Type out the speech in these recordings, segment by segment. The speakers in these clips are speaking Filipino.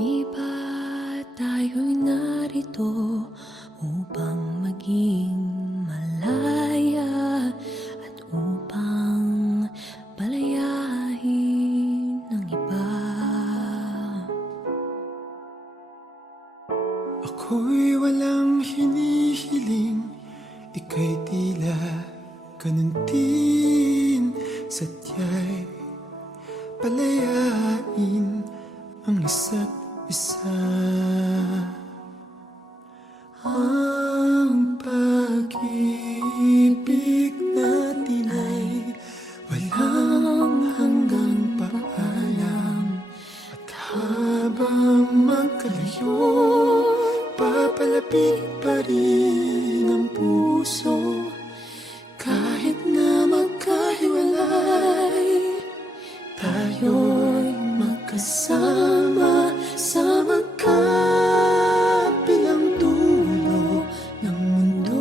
Di ba tayo'y narito upang maging malaya at upang palayain ng iba? Ako'y walang hinihiling, ika'y tila ganun din. Sadya'y palayain ang isa't isa. Ang pag-ibig natin ay walang hanggang paalam. At habang magkalayo, papalapit pa rin ang puso. Kahit na magkahiwalay, tayo'y magkasama sa magkabilang dulo ng mundo.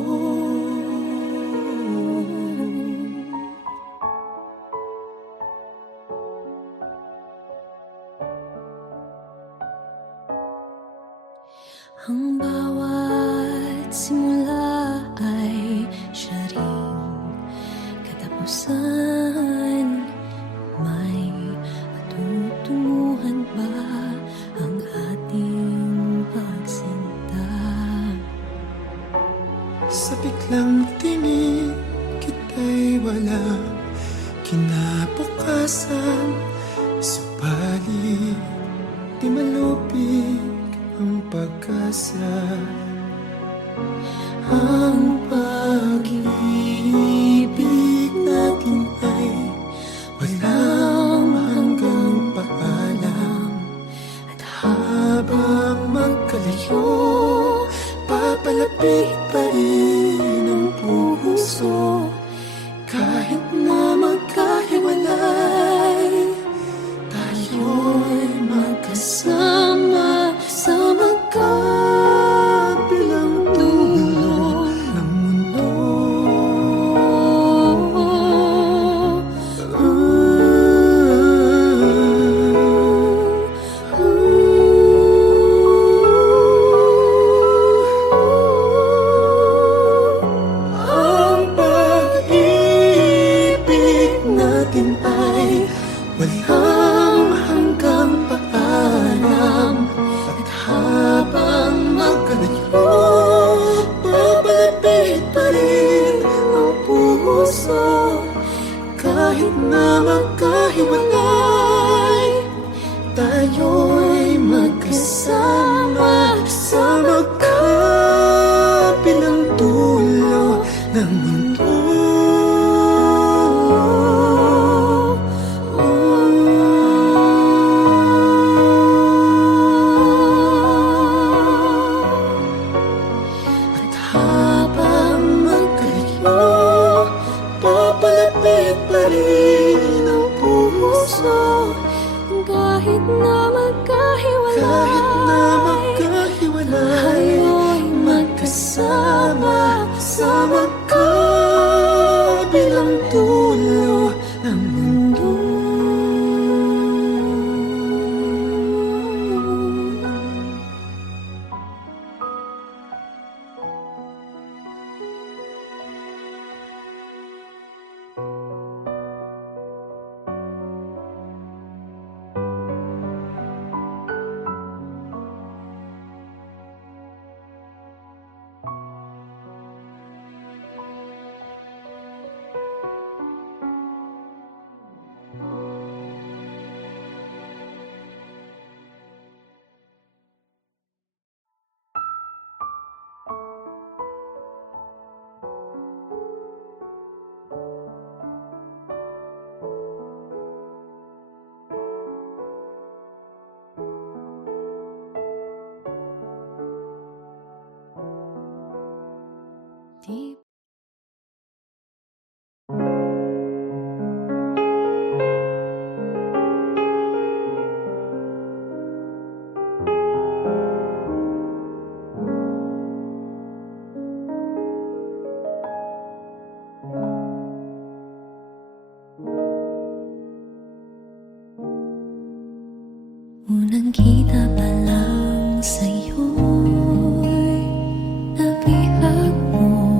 Ang bawat simula ay siya ring katapusan. May matutunguhan ba ang ating pagsinta? Sa biglang tingin kita'y walang kinabukasan. Subalit di malupig ang pag-asa. Ang pag-ibig natin ay walang hanggang paalam. At habang magkalayo, papalapit pa rin ang puso. Kahit na magkahiwalay, tayo'y magkasama sa magkabilang dulo ng mundo. Ang pag-ibig natin ay walang hanggang paalam. At habang magkalayo, papalapit pa rin ang puso. Kahit na magkahiwalay, tayo'y magkasama sa magkabilang dulo ng mundo. At habang magkalayo, papalapit pa rin ang puso. Kahit na Kahit na magkahiwalay, magkahiwalay, tayo'y magkasama sa magkabilang dulo ng mundo. Unang kita pa lang sa'yo'y nabihag mo.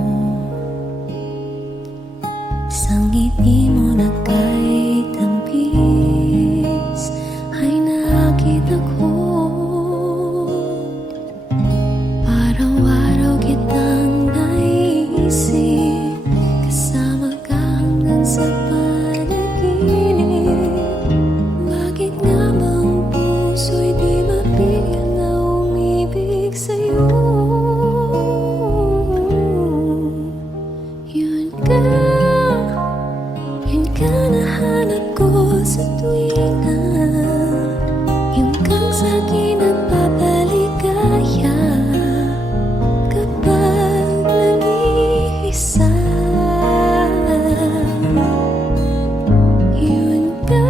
Sa ngiti mo na kay tampis ay nakita ko. Araw-araw kitang naisip, kasama ka hanggang sa panaginip. Bakit nga bang puso'y di mapigil na umibig sa'yo? Yun ka nahanap ko sa tuwina. Yung kang sa'kin nagpapaligaya kapag nag-iisa. Yun ka,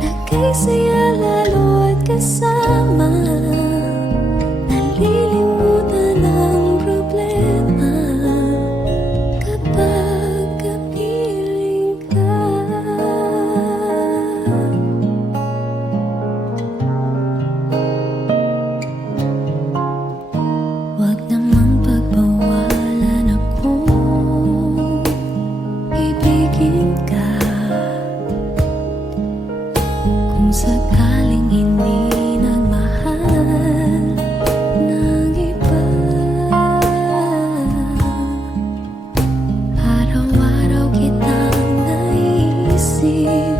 nagkaisaya lalo at kasama. Nalilimutan ang problema kapag kapiling ka. Huwag namang pagbawalan akong ibigin ka. Kung sakaling hindi nagmahal ng iba, araw-araw kitang naisip,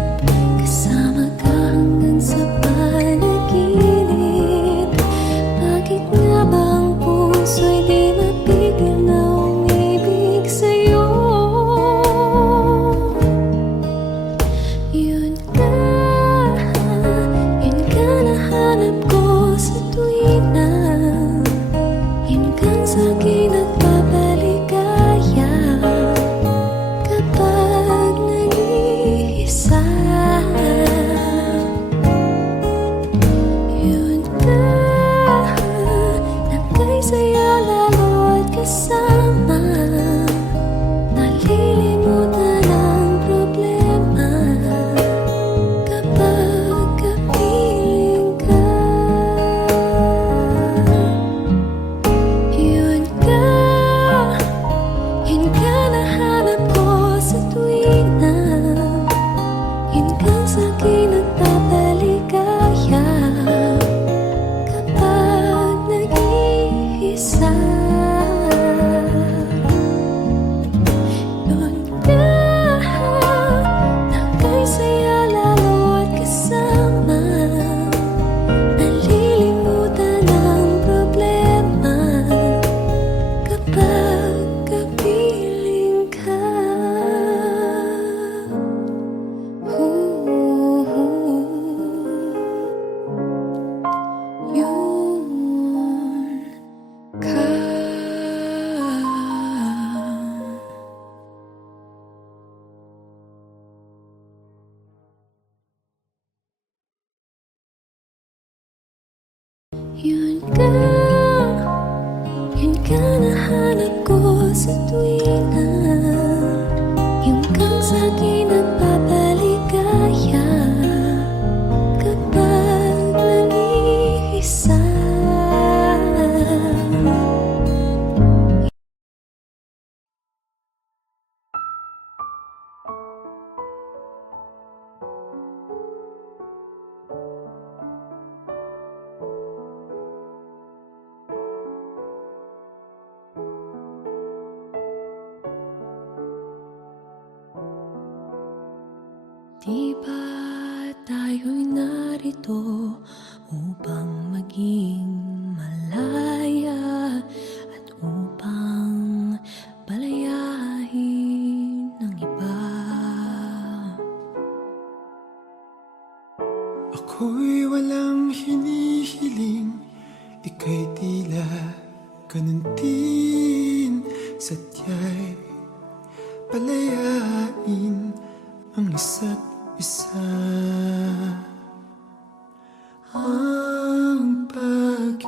kasama ka hanggang sa panaginip. Bakit nga bang puso'y di mapigil na umibig sa'yo? Yun ka nahanap ko sa tuwina. Yun kang sa'kin nagpapaligaya kapag nag-iisa. Yun ka, nagkaisaya lalo at kasama. Nalilimutan ang problema kapag kapiling ka. Yun ka nahanap ko sa tuwina. Yun kang sa'kin nagpapaligaya kapag nag-iisa. Yun ka, nagkaisaya lalo at kasama. Nalilimutan ang problema kapag kapiling ka. Yun ka. Yun ka nahanap ko sa tuwina. Yung kang sa'kin nagpapaligaya kapag nag-iisa. Di ba tayo'y narito upang maging malaya at upang palayain ng iba? Ako'y walang hinihiling, ika'y tila ganun din. Sadya'y palayain ang isa't isa. Ang pag-ibig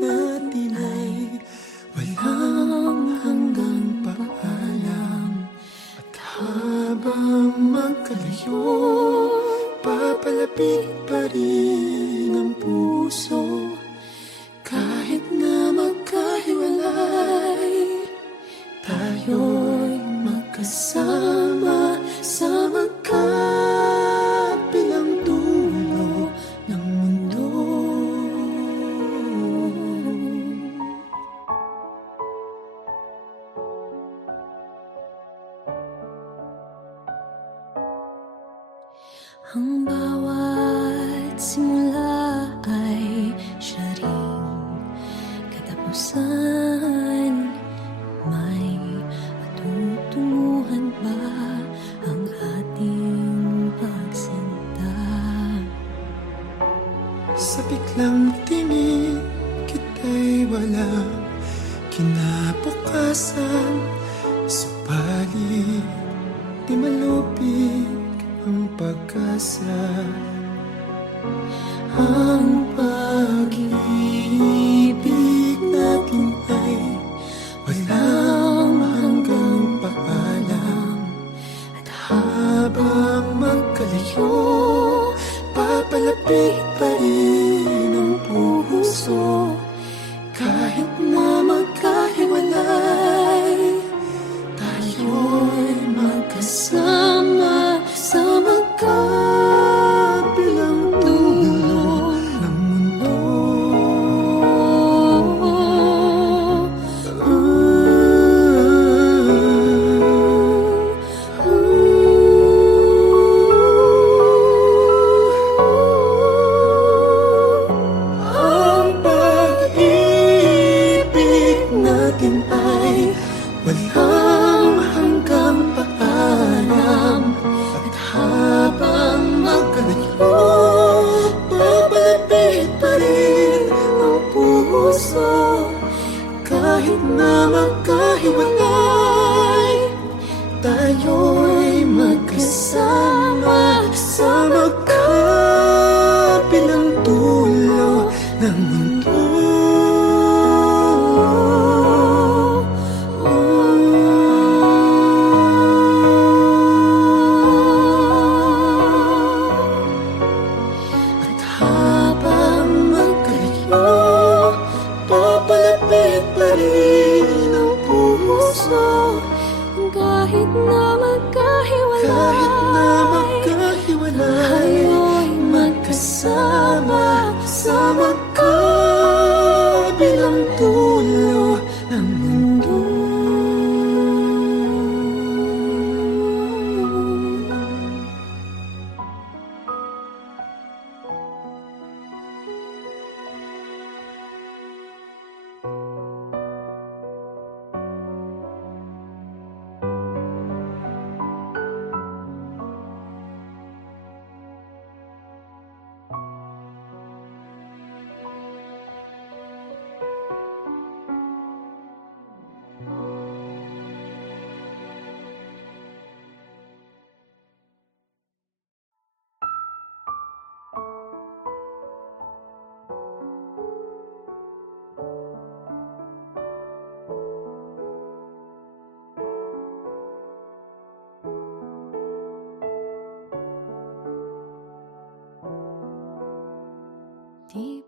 natin ay walang hanggang paalam. At habang magkalayo, papalayain Papalapit pa rin ang puso kahit na magkahiwalay. Tayo'y magkasama sa magkabilang dulo ng mundo. Ang bawat simula ay siya ring katapusan. May matutunguhan ba ang ating pagsinta? Sa biglang tingin kita'y walang kinabukasan. Subalit di malupig ang pag-asa. Ang pag-ibig natin ay walang hanggang paalam. At habang magkalayo, papalapit pa rin ang puso kahit na magkahiwalay. Tayo'y magkasama sa magkabilang dulo ng mundo. Ang pag-ibig natin ay walang hanggang paalam. At habang magkalayo, papalapit pa rin ang puso kahit na magkahiwalay. Tayo'y magkasama sa magkabilang dulo ng mundo. At habang magkalayo, papalapit pa rin ang puso Kahit na kahit na magkahiwalay, magkahiwalay. tayo'y Magkasama sa magkabilang dulo ng mundo. Di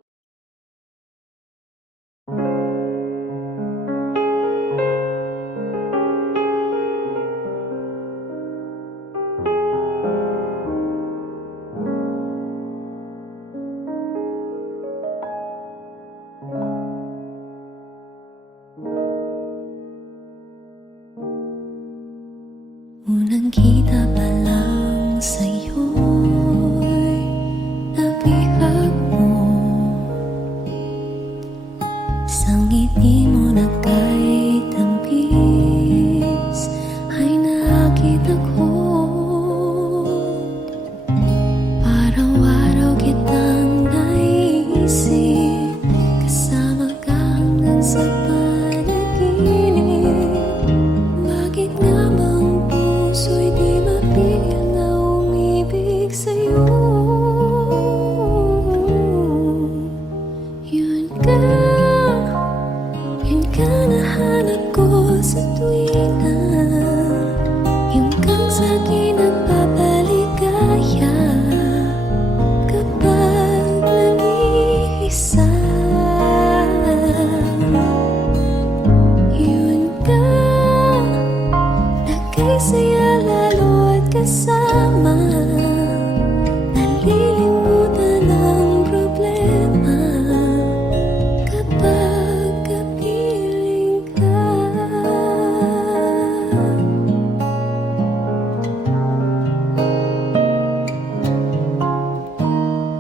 unang kita pa lang sa'yo'y nabihag mo. Sa ngiti mo na kahit tampis ay nakita ko. Araw-araw kitang naisip, kasama ka hanggang sa panaginip. Bakit nga bang puso'y di mapigil na umibig sa'yo? Yun ka nahanap ko sa tuwina. Yung kang sa magkasama. Nalilimutan ang problema kapag kapiling ka.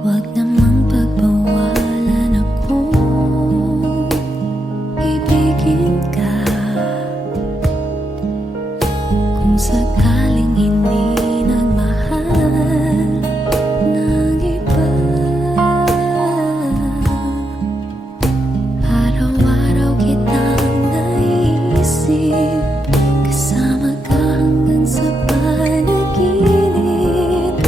Huwag namang pagbawalan akong ibigin ka. Kung sakaling hindi nagmahal ng iba, araw-araw kitang naisip, kasama ka hanggang sa panaginip.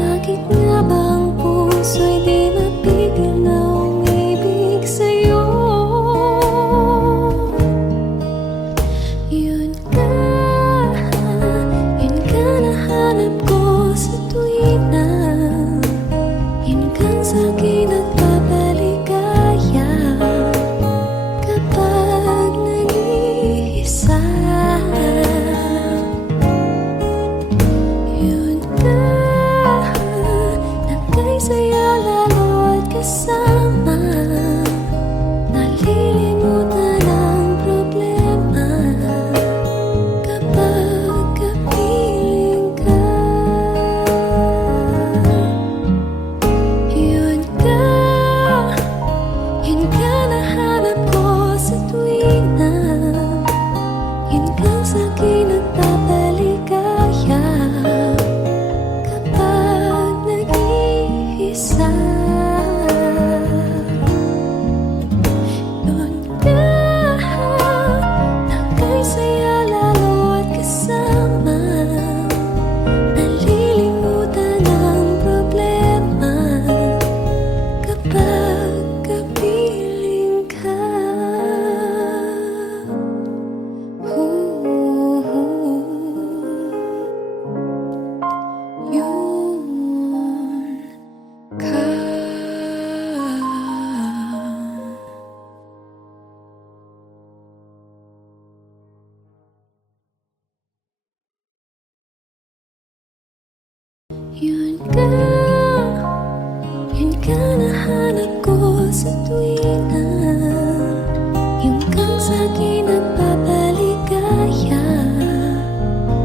Bakit nga bang puso'y di mapigil na umibig sa'yo? Yun ka nahanap ko sa tuwina. Yun kang sa'kin nagpapaligaya kapag nag-iisa. Yun ka nagkasaya lalo at kasama. Nalilimutan ang problema kapag kapiling ka. Yun ka nahanap ko sa tuwina. Yun kang sa'kin nagpapaligaya kapag nag-iisa. Yun ka nagkasaya lalo at kasama. Nalilimutan ang problema kapag kapiling ka. Yun ka. Yun ka nahanap ko sa tuwina. Yun kang sa'kin nagpapaligaya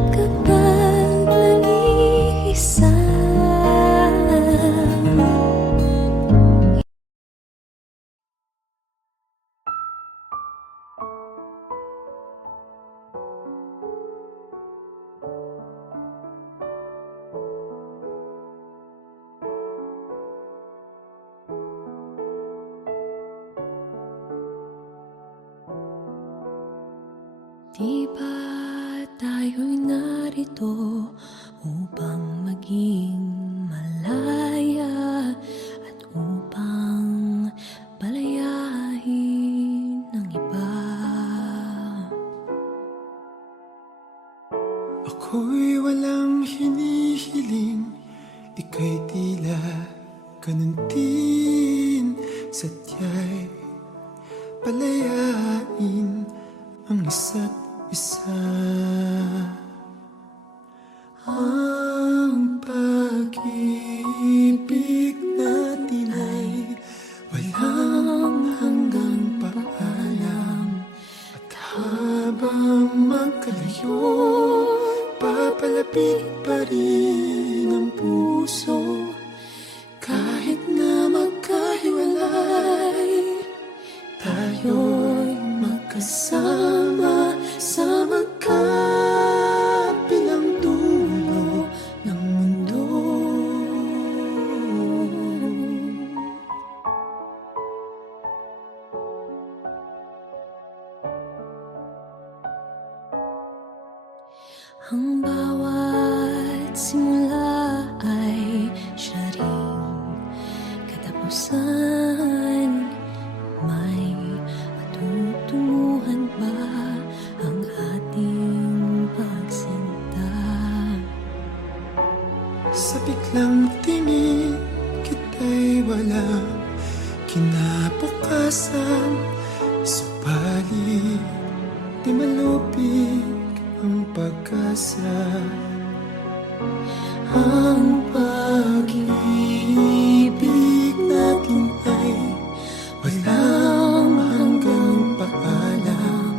kapag nag-iisa. Di ba tayo'y narito upang maging malaya at upang palayain ng iba? Ako'y walang hinihiling, ika'y tila ganun din. Sadya'y palayain ang isa't isa. Ang pag-ibig natin ay walang hanggang paalam. At habang magkalayo, papalapit pa rin ang puso. Kahit na magkahiwalay, tayo'y magkasama sa magkabilang dulo ng mundo. Ang bawat simula ay siya ring katapusan. May matutunguhan ba ang ating pagsinta? Sa biglang tingin kita'y walang kinabukasan. Subalit di malupig ang pag-asa. Ang pag-ibig natin ay walang hanggang paalam.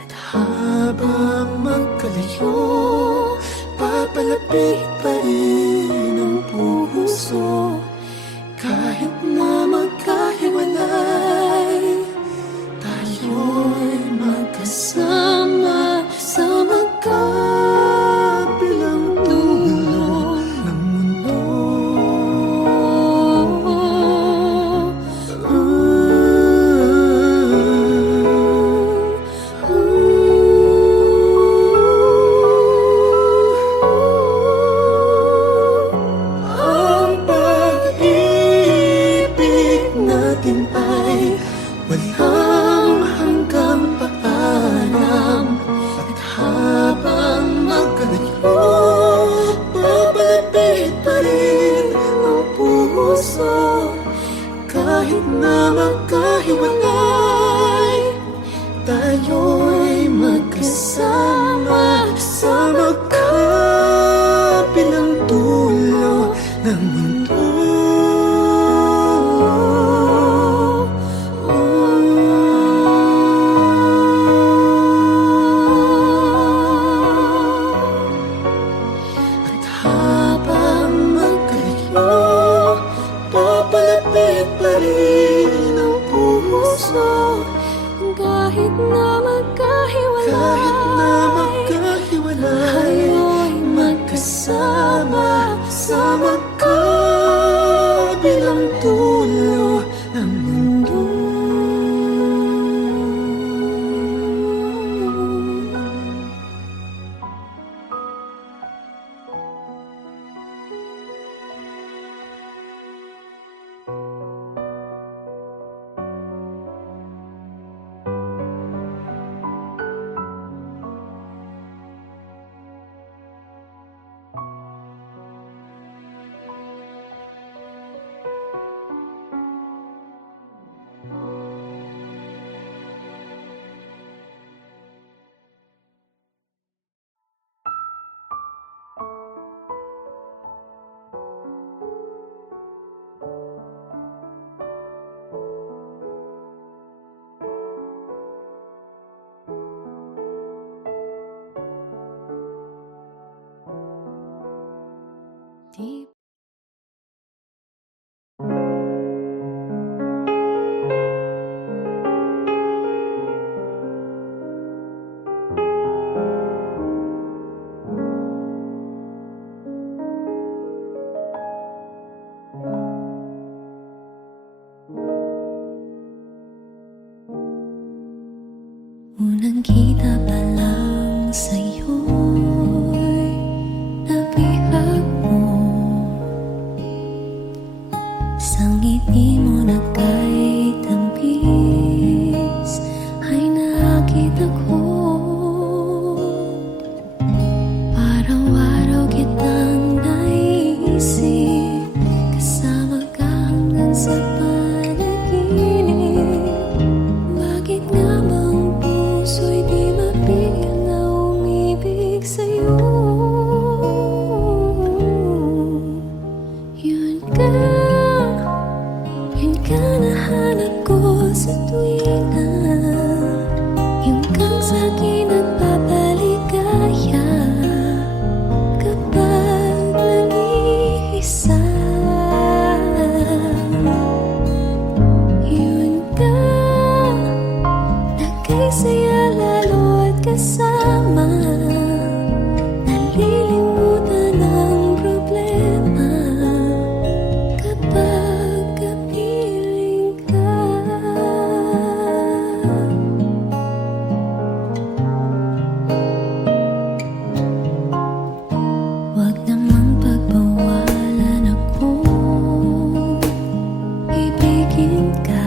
At habang magkalayo, papalapit pa rin ang puso. Kahit na magkahiwalay, tayo'y magkasama sa magkabilang dulo ng mundo. Ang pag-ibig natin ay walang hanggang paalam. At habang magkalayo, papalapit pa rin ang puso. Kahit na magkahiwalay, tayo'y magkasama sa magkabilang dulo ng mundo. At habang magkalayo, papalapit pa rin ang puso. Kahit na magkahiwalay, Tayo'y magkasama sa magkabilang dulo ng mundo. Di unang kita pa lang sa'yo'y nabihag mo. Sa ngiti mo na kahit tampis ay nakita ko. Araw-araw kitang naisip, kasama ka hanggang sa panaginip. Bakit nga bang puso'y di mapigil na umibig sa'yo? Yun ka nahanap ko sa tuwina. Yung kang sa'kin nagpapaligaya kapag nag-iisa. Yun ka nagkasaya lalo at kasama. Nalilimutan ang problema kapag kapiling ka. Huwag namang pagbawalan akong ibigin ka.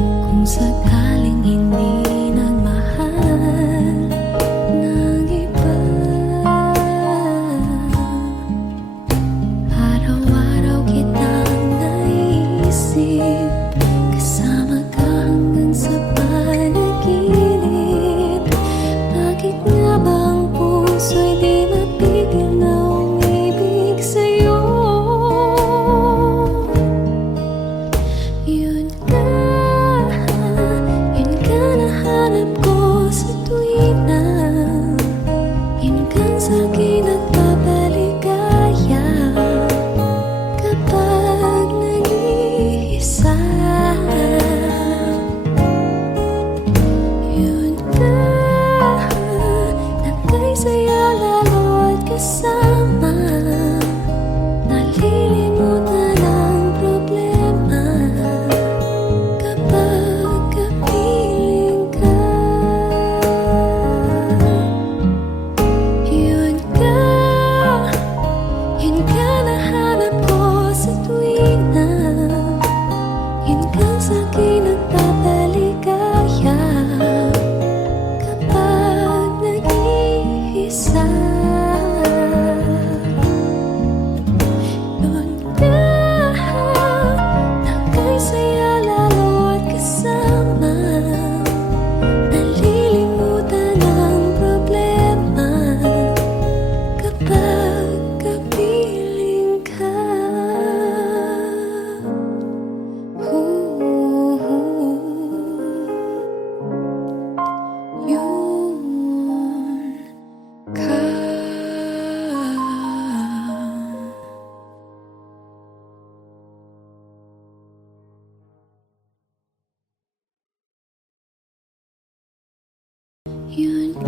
Kung sakaling hindi nagmahal ng iba, araw-araw kitang naisip, kasama ka hanggang sa panaginip. Bakit nga bang puso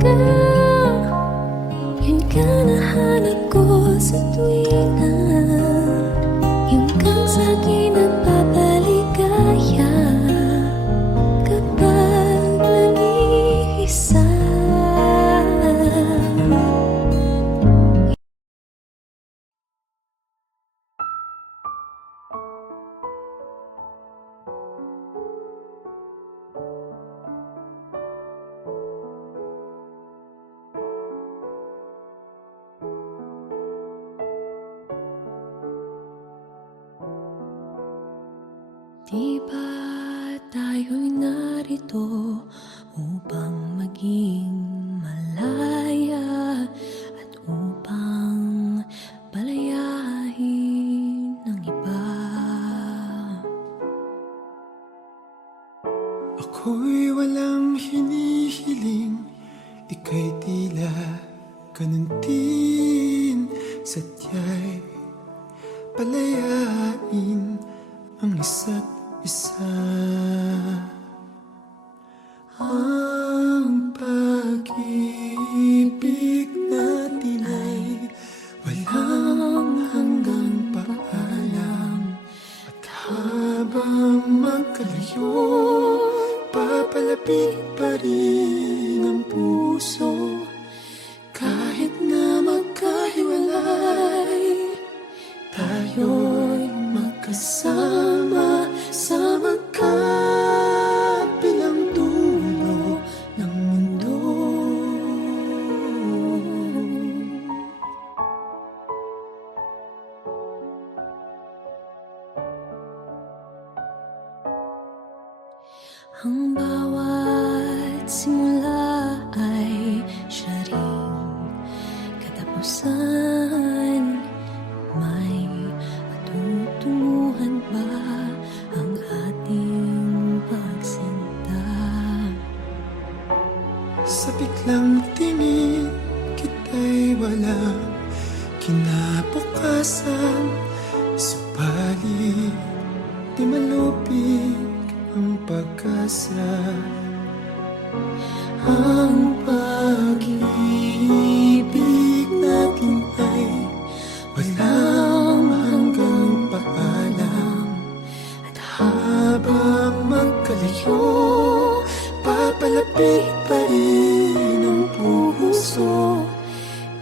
ka. Yun ka nahanap ko sa tuwina. Yung kang sa'kin nagpapaligaya kapag nag-iisa. Di ba tayo'y narito upang maging malaya at upang palayain ng iba? Ako'y walang hinihiling, ika'y tila ganun din. Sadya'y palayain ang isa't isa. Ang pag-ibig natin ay walang hanggang paalam. At habang magkalayo, papalapit pa rin ang puso. Kahit na magkahiwalay, tayo'y magkasama sa magkabilang dulo ng mundo. Ang bawat simula ay siya ring katapusan. May matutunguhan ba ang ating pagsinta? Sa biglang tingin kita'y walang kinabukasan. Subalit di malupig ang pag-asa. Ang pag-ibig natin ay walang hanggang paalam. At habang magkalayo, papalapit pa rin ang puso.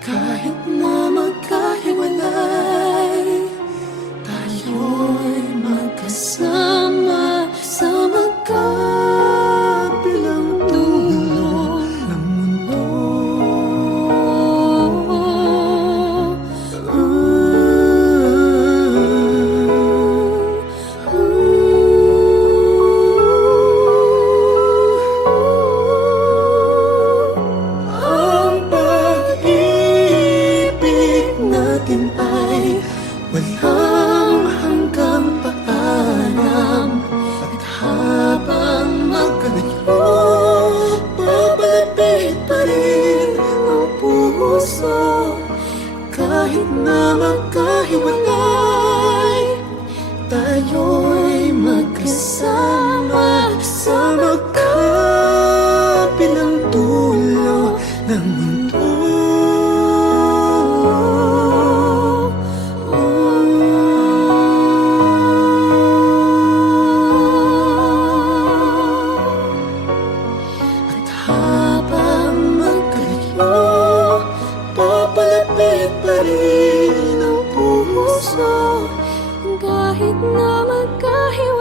Kahit na magkahiwalay, tayo'y magkasama sa magkabilang dulo ng mundo. Ang pag-ibig natin ay walang hanggang paalam. At habang magkalayo, papalapit pa rin ang puso. Kahit na magkahiwalay, tayo'y magkasama sa magkabilang dulo ng mundo. At habang magkalayo, papalapit pa rin ang puso. Kahit na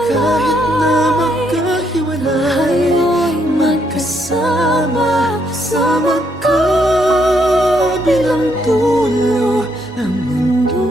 Kahit na magkahiwalay, magkahiwalay, tayo'y magkasama sa magkabilang dulo ng mundo.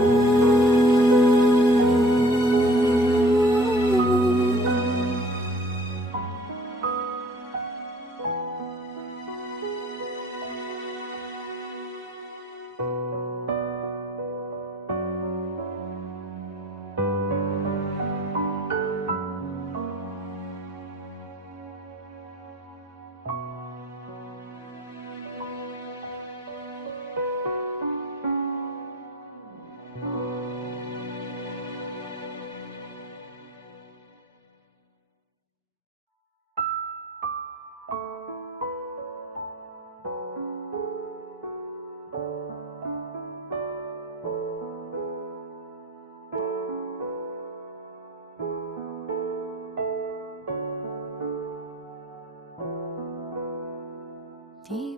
Di